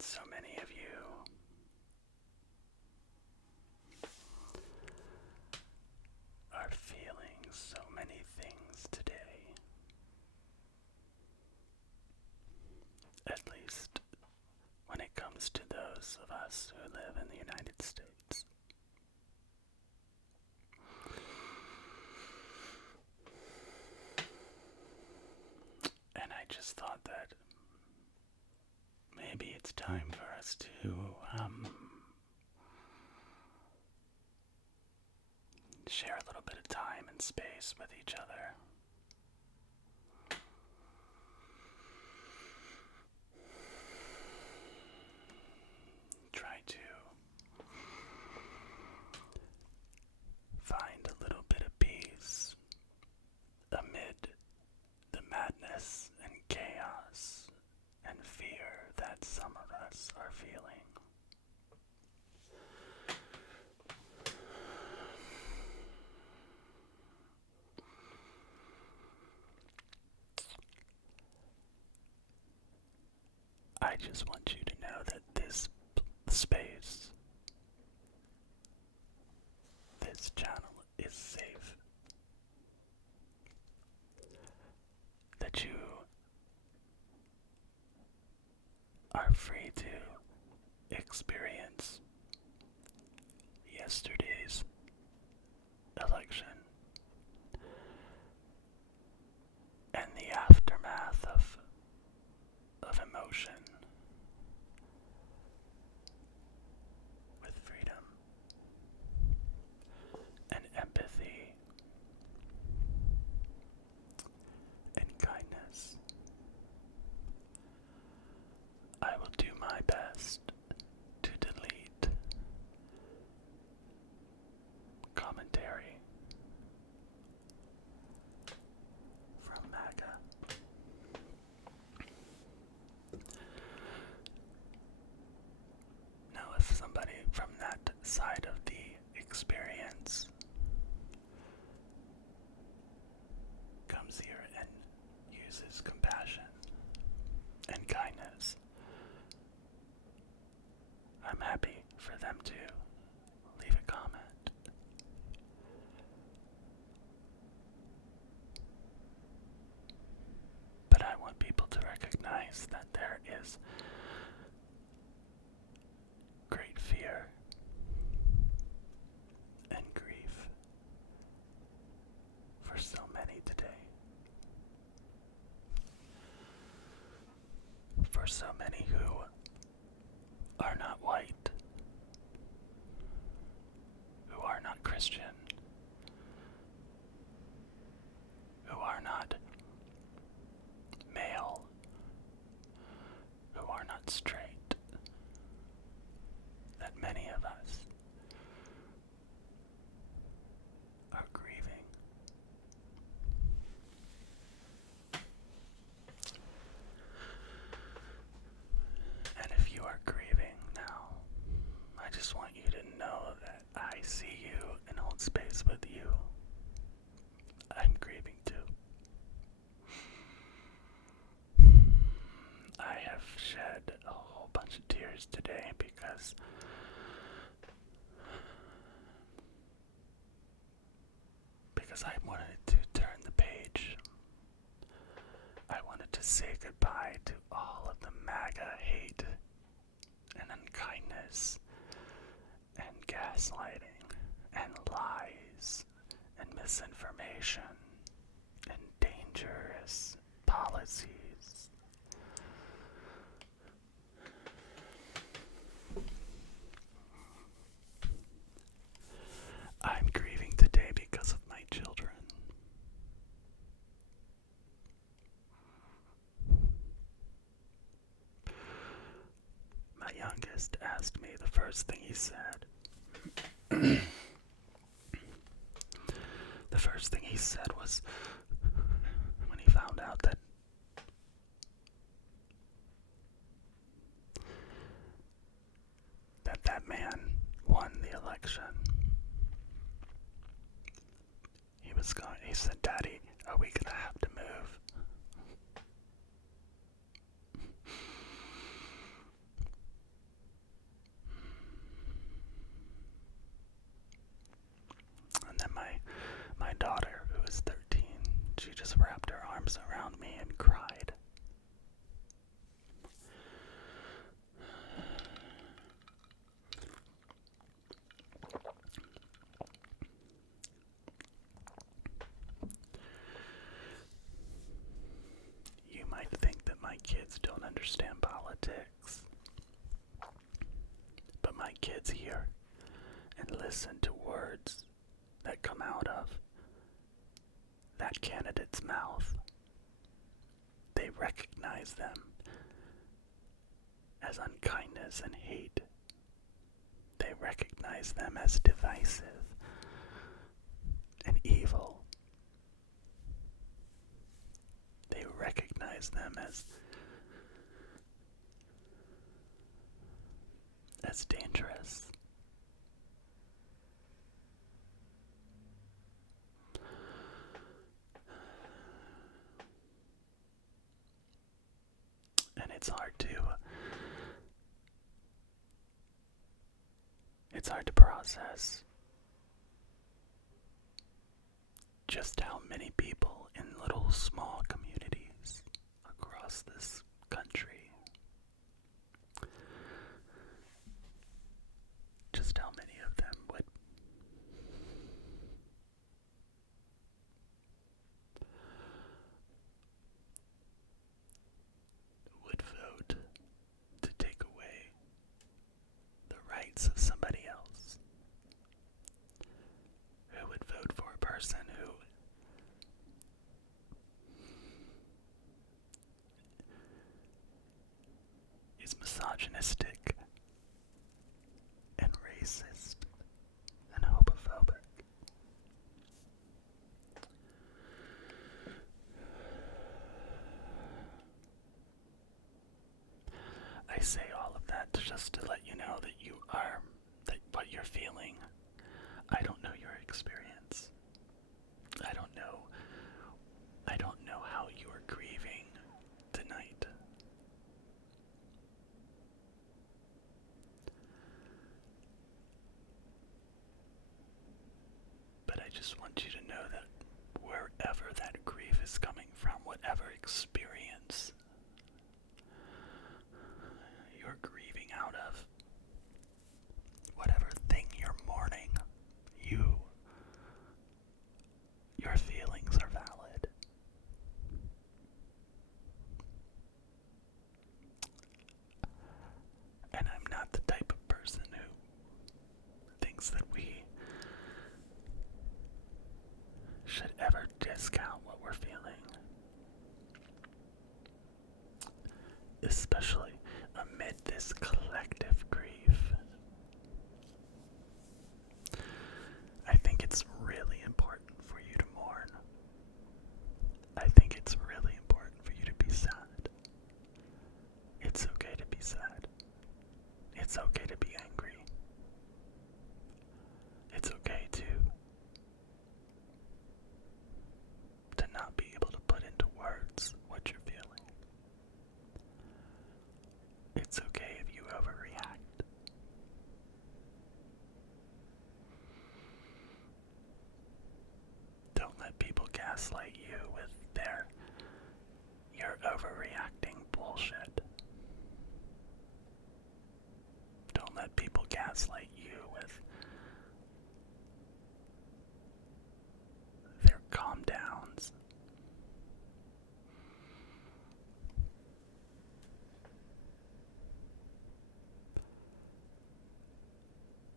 that so many of you are feeling so many things today. At least when it comes to those of us who live in the United States. And I just thought that maybe it's time for us to share a little bit of time and space with each other. Try to find a little bit of peace amid the madness and chaos and fear that some of us are feeling. I just want you to know that this space, this channel is safe. That you are free to experience yesterday's election and the aftermath of emotion with freedom and empathy and kindness. I will do my best to delete commentary from MAGA. Now, if somebody from that side of the experience comes here and uses compassion and kindness, I'm happy for them to leave a comment. But I want people to recognize that there is great fear and grief for so many today. For so many who are not white, who are not Christian, who are not male, who are not straight, that many of us are grieving. And if you are grieving now, I just want you to know that I see you and hold space with you. I'm grieving too. I have shed a whole bunch of tears today because I wanted to turn the page. I wanted to say goodbye to all of the MAGA hate and unkindness and gaslighting and lies and misinformation and dangerous policies. I'm grieving today because of my children. My youngest asked me the first thing he said. The first thing he said was when he found out that that man won the election. He said, "Daddy, are we gonna have to move?" kids don't understand politics. But my kids hear and listen to words that come out of that candidate's mouth. They recognize them as unkindness and hate. They recognize them as divisive and evil. They recognize them as dangerous. And it's hard to process just how many people in little small communities across this country, just how many of them would vote to take away the rights of somebody else, who would vote for a person who is misogynistic and racist and homophobic. I say all of that just to let you know that what you're feeling. I don't know your experience. I don't know how you are grieving tonight. But I just want you to know that wherever that grief is coming from, whatever experience you're grieving out of, whatever thing you're mourning, your feelings are valid. And I'm not the type of person who thinks that we should ever discount what we're feeling, especially amid this collective grief. I think it's really important for you to mourn. I think it's really important for you to be sad. It's okay to be sad. It's okay to be angry. It's okay to not be able to put into words what you're feeling. It's okay if you overreact. Don't let people gaslight you with your overreacting bullshit. Don't let people gaslight you with their calm downs.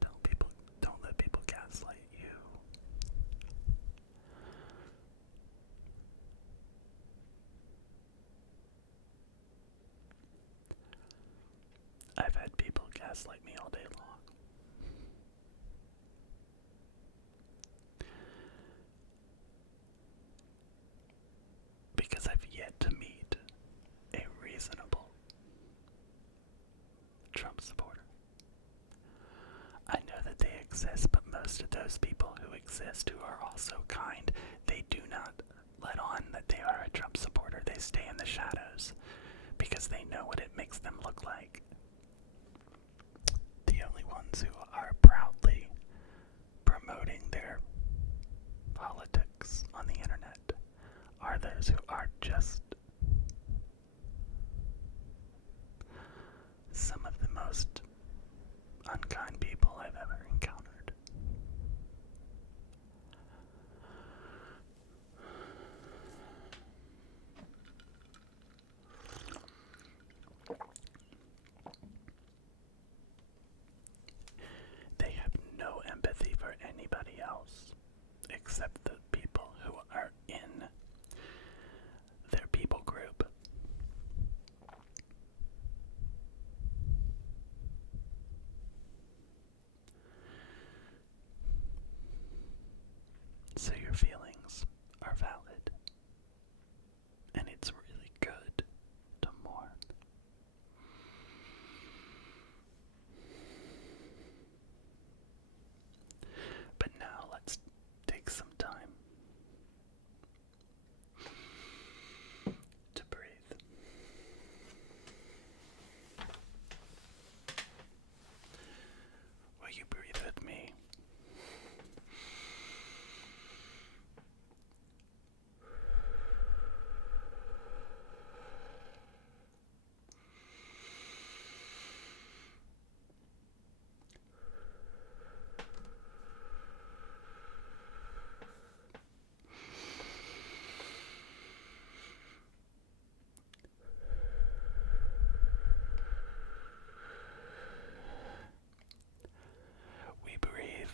Don't let people gaslight you. I've had people gaslight me all day long. Because I've yet to meet a reasonable Trump supporter. I know that they exist, but most of those people who exist who are also kind, they do not let on that they are a Trump supporter. They stay in the shadows because they know what it makes them look like. The only ones who are proudly promoting their politics on the internet are those who are just some of the most unkind people I've ever encountered. else except the people who are in their people group. So your feelings are valid, and it's really good to mourn. But now let's take some time to breathe. Will you breathe with me? We breathe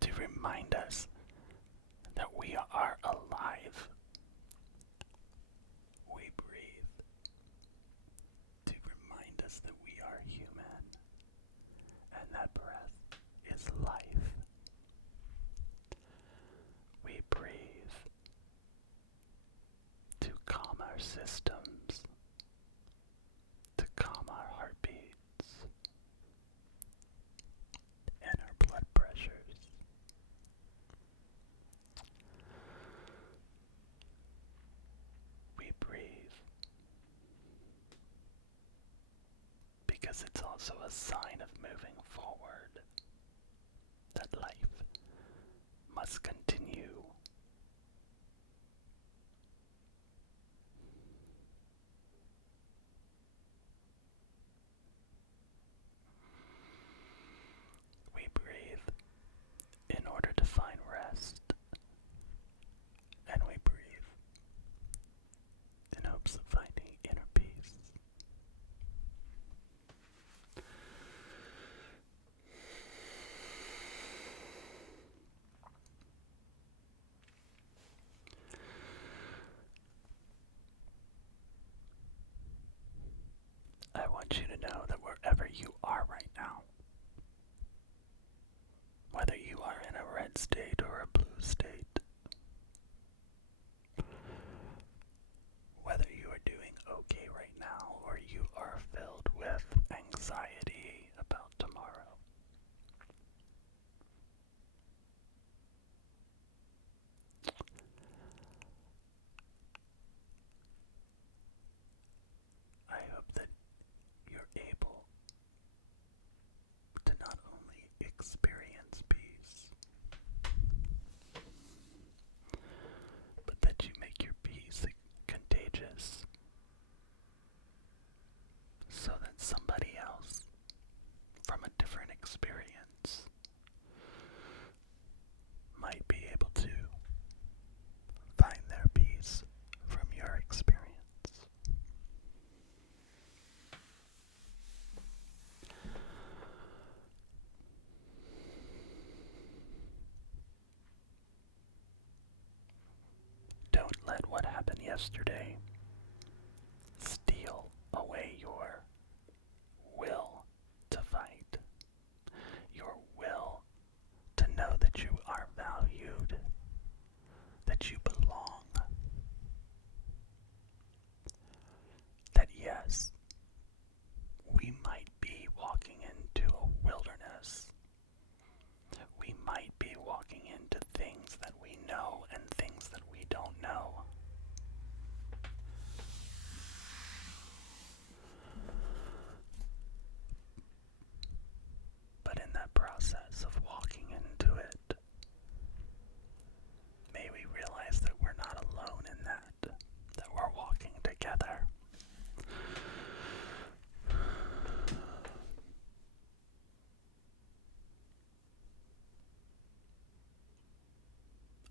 to remind us that we are alive. We breathe to remind us that we are human, and that breath is life. We breathe to calm our systems, to calm our heartbeats and our blood pressures. We breathe because it's also a sign of moving forward, that life must continue. We breathe in order to find rest, and we breathe in hopes of finding inner peace. I want you to know that wherever you are right now, whether you are in a red state or a blue state, whether you are doing okay right now or you are filled with anxiety about tomorrow, I hope that you're able to not only experience peace, but that you make your peace contagious so that somebody else from a different experience might be able to find their peace from your experience. Don't let what happened yesterday steal away your will to fight, your will to know that you are valued, that you belong, that yes, we might be walking into a wilderness. We might be walking into things that we know and things that we don't know. But in that process of walking into it, may we realize that we're not alone in that we're walking together.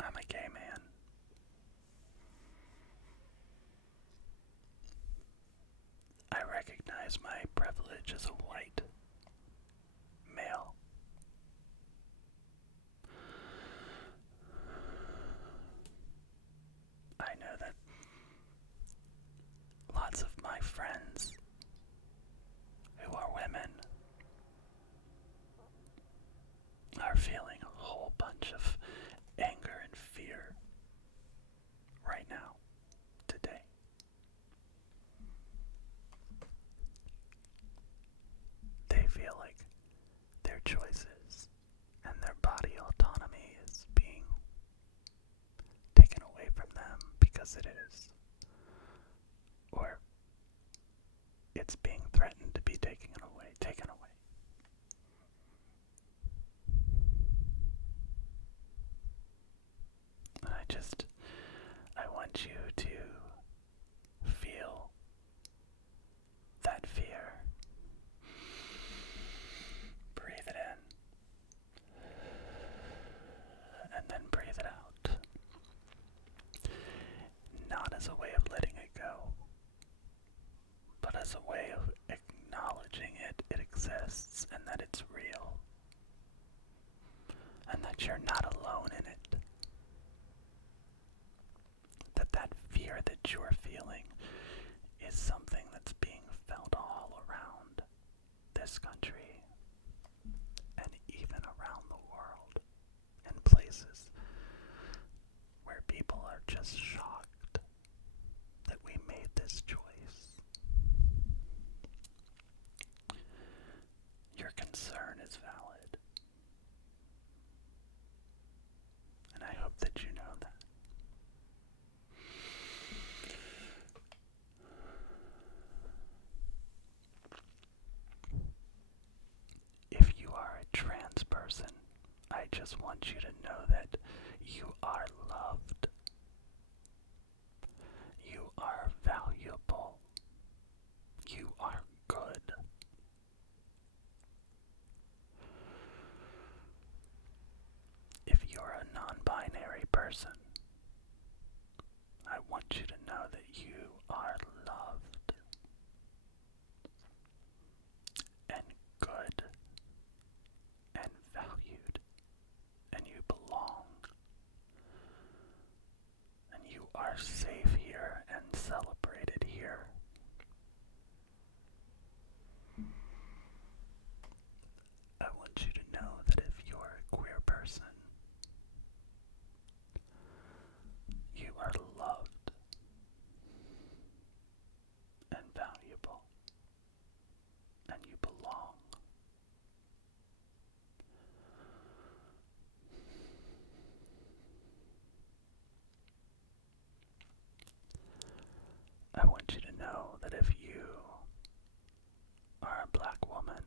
I'm a gay man. I recognize my privilege as a white male. choices and their body autonomy is being taken away from them because it is, or it's being threatened to be taken away. And I want you to feel that fear. Breathe it in, and then breathe it out. Not as a way of letting it go, but as a way of acknowledging it exists, and that it's real, and that you're not alone in it. That fear that you're feeling is something that's being felt all around this country, and even around the world, in places where people are just shocked that we made this choice. Your concern is valid, and I hope that you know that. If you are a trans person, I just want you to know that you are loved. You are valuable. You are good. If you're a non-binary person, I want you to know that you are loved and good and valued, and you belong, and you are safe here and celebrated here. I want you to know that if you're a queer person, you are loved and valuable, and you belong. I want you to know that if you are a black woman,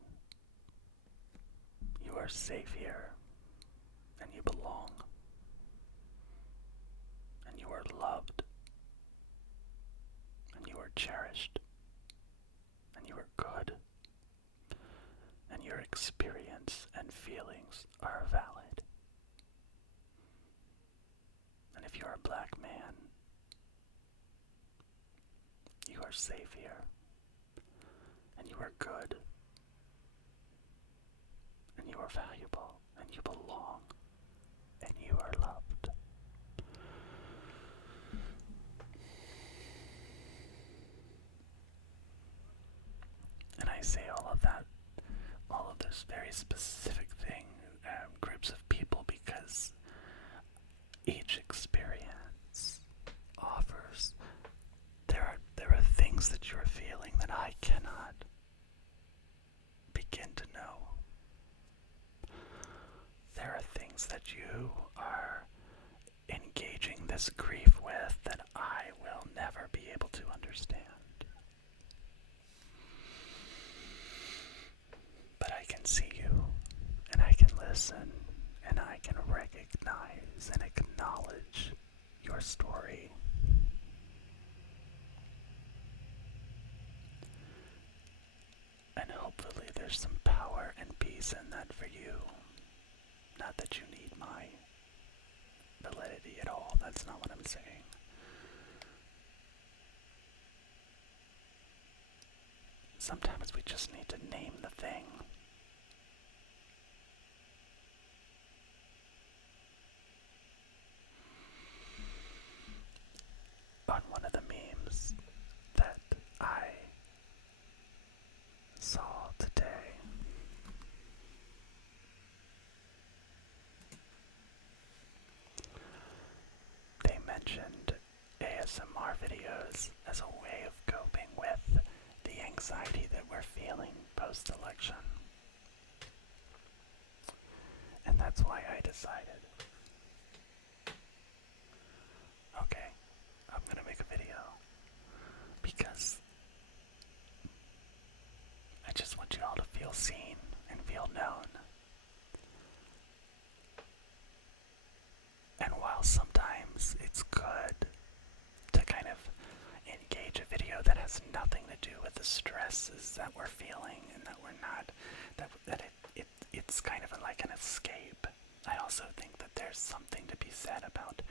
you are safe here, and you belong, and you are loved, and you are cherished, and you are good, and your experience and feelings are valid. And if you're a black man, you are safe here, and you are good, and you are valuable, and you belong, and you are loved. And I say all of that, all of those very specific groups of people, because each experience offers, there are things that you're feeling that I cannot begin to know. There are things that you are engaging this grief with that I will never be able to understand. But I can see you, and I can listen, and I can recognize and acknowledge your story. And hopefully there's some power and peace in that for you. Not that you need my validity at all. That's not what I'm saying. Sometimes we just need to name the thing. On one of the memes that I saw today, they mentioned ASMR videos as a way of coping with the anxiety that we're feeling post-election. decided, okay, I'm gonna make a video because I just want you all to feel seen and feel known. And while sometimes it's good to kind of engage a video that has nothing to do with the stresses that we're feeling and that we're not, it's kind of like an escape. I also think that there's something to be said about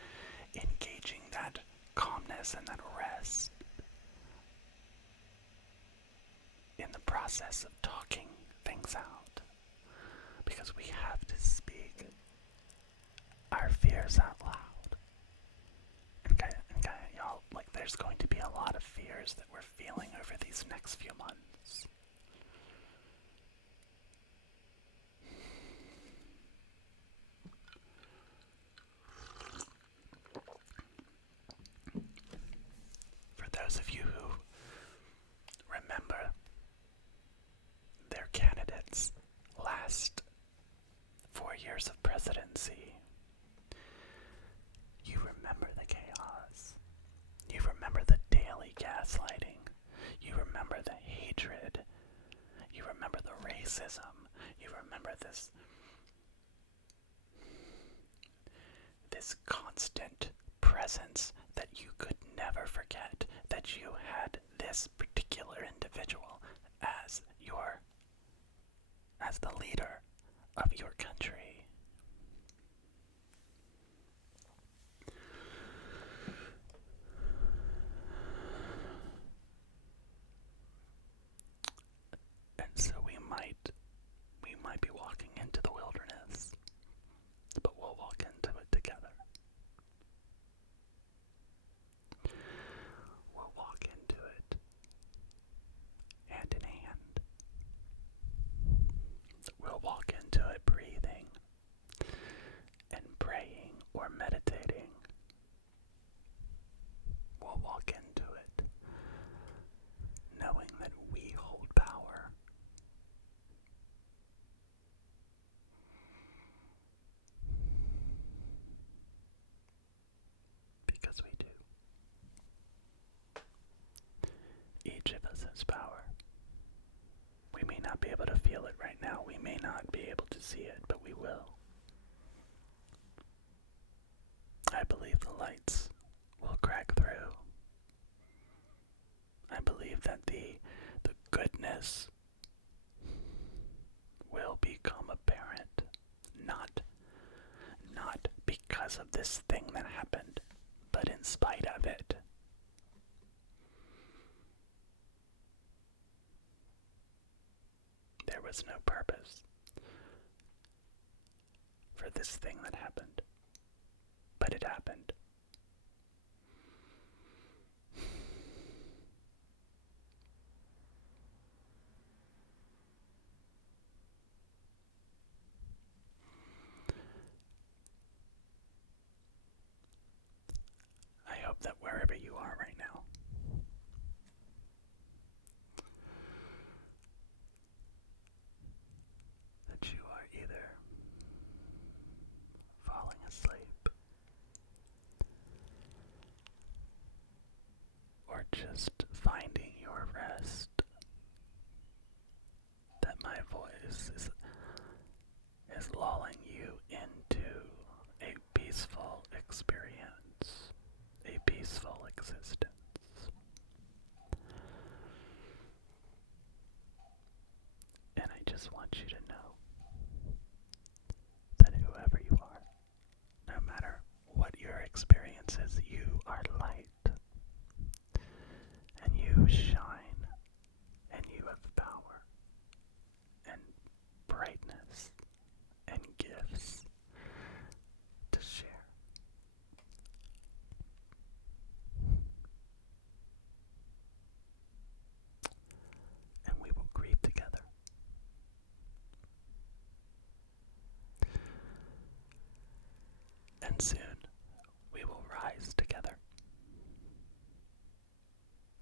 engaging that calmness and that rest in the process of talking things out. Because we have to speak our fears out loud. And y'all, like, there's going to be a lot of fears that we're feeling over these next few months. For those of you who remember their candidates' last 4 years of presidency, you remember the chaos. You remember the daily gaslighting. You remember the hatred. You remember the racism. You remember this constant presence that you could never forget, that you had this particular individual as the leader of your country. And so we might be walking into the wilderness, but we'll walk into it together. We'll walk into it hand in hand. We'll walk into it breathing and praying or meditating. We'll walk into it knowing that we hold power. Because we do. Each of us has power. We may not be able to feel it right now. We may not be able to see it, but we will. I believe the lights will crack through. I believe that the goodness will become apparent. Not because of this thing that happened, but in spite of it. There was no purpose for this thing that happened, but it happened. I hope that wherever you are right now, that you are either falling asleep or just finding your rest, that my voice is lulling you into a peaceful experience, a peaceful existence. And I just want you to know that whoever you are, no matter what your experience is, you are light, and you shine, and you have power, and brightness, and gifts to share. And we will grieve together. And soon we will rise together.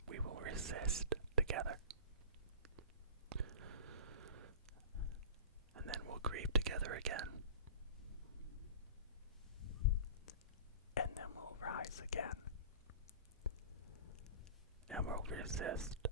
We will resist together. And then we'll grieve together again. resist.